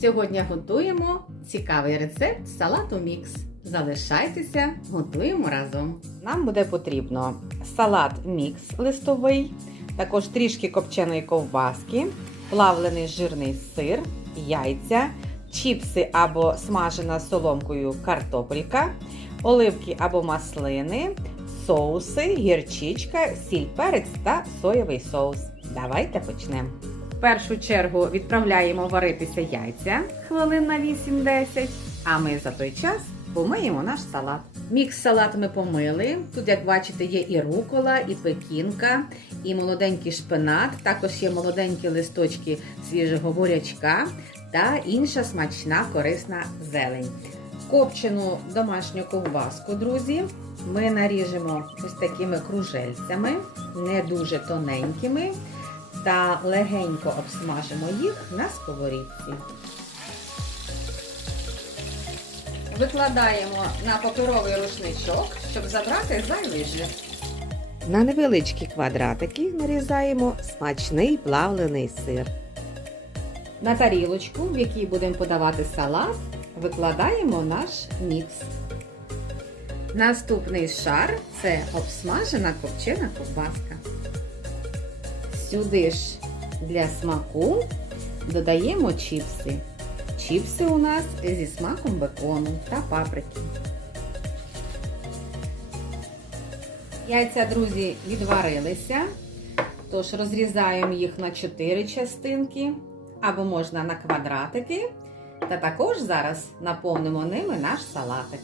Сьогодні готуємо цікавий рецепт салату мікс. Залишайтеся, готуємо разом. Нам буде потрібно салат мікс листовий, також трішки копченої ковбаски, плавлений жирний сир, яйця, чіпси або смажена соломкою картопелька, оливки або маслини, соуси, гірчичка, сіль, перець та соєвий соус. Давайте почнемо. В першу чергу відправляємо варитися яйця хвилин на 8-10, а ми за той час помиємо наш салат. Мікс салат ми помили. Тут, як бачите, є і рукола, і пекінка, і молоденький шпинат, також є молоденькі листочки свіжого бурячка та інша смачна корисна зелень. Копчену домашню ковбаску, друзі, ми наріжемо ось такими кружельцями, не дуже тоненькими та легенько обсмажимо їх на сковорідці. Викладаємо на паперовий рушничок, щоб забрати зайвий жир. На невеличкі квадратики нарізаємо смачний плавлений сир. На тарілочку, в якій будемо подавати салат, викладаємо наш мікс. Наступний шар це обсмажена копчена ковбаска. Сюди ж для смаку додаємо чіпси. Чіпси у нас зі смаком бекону та паприки. Яйця, друзі, відварилися, тож розрізаємо їх на 4 частинки або можна на квадратики. Та також зараз наповнимо ними наш салатик.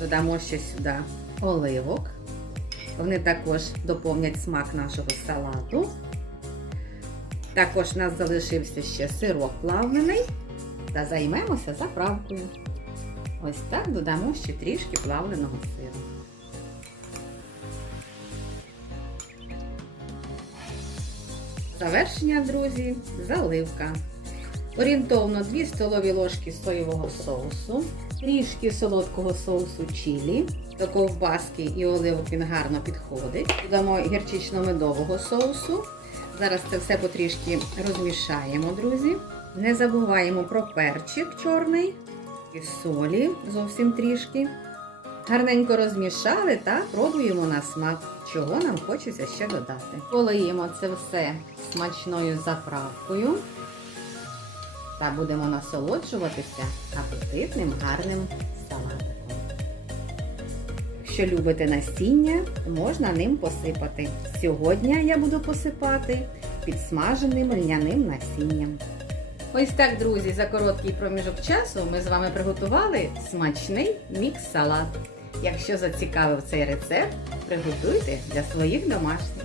Додамо ще сюди оливок. Вони також доповнять смак нашого салату. Також у нас залишився ще сирок плавлений. Та займемося заправкою. Ось так додамо ще трішки плавленого сиру. Завершення, друзі, заливка. Орієнтовно 2 столові ложки соєвого соусу, трішки солодкого соусу чилі. До ковбаски і оливок він гарно підходить. Додамо гірчично-медового соусу. Зараз це все потрішки розмішаємо, друзі. Не забуваємо про перчик чорний і солі зовсім трішки. Гарненько розмішали та пробуємо на смак, чого нам хочеться ще додати. Полиємо це все смачною заправкою та будемо насолоджуватися апетитним гарним салатиком. Якщо любите насіння, можна ним посипати. Сьогодні я буду посипати підсмаженим льняним насінням. Ось так, друзі, за короткий проміжок часу ми з вами приготували смачний мікс-салат. Якщо зацікавив цей рецепт, приготуйте для своїх домашніх.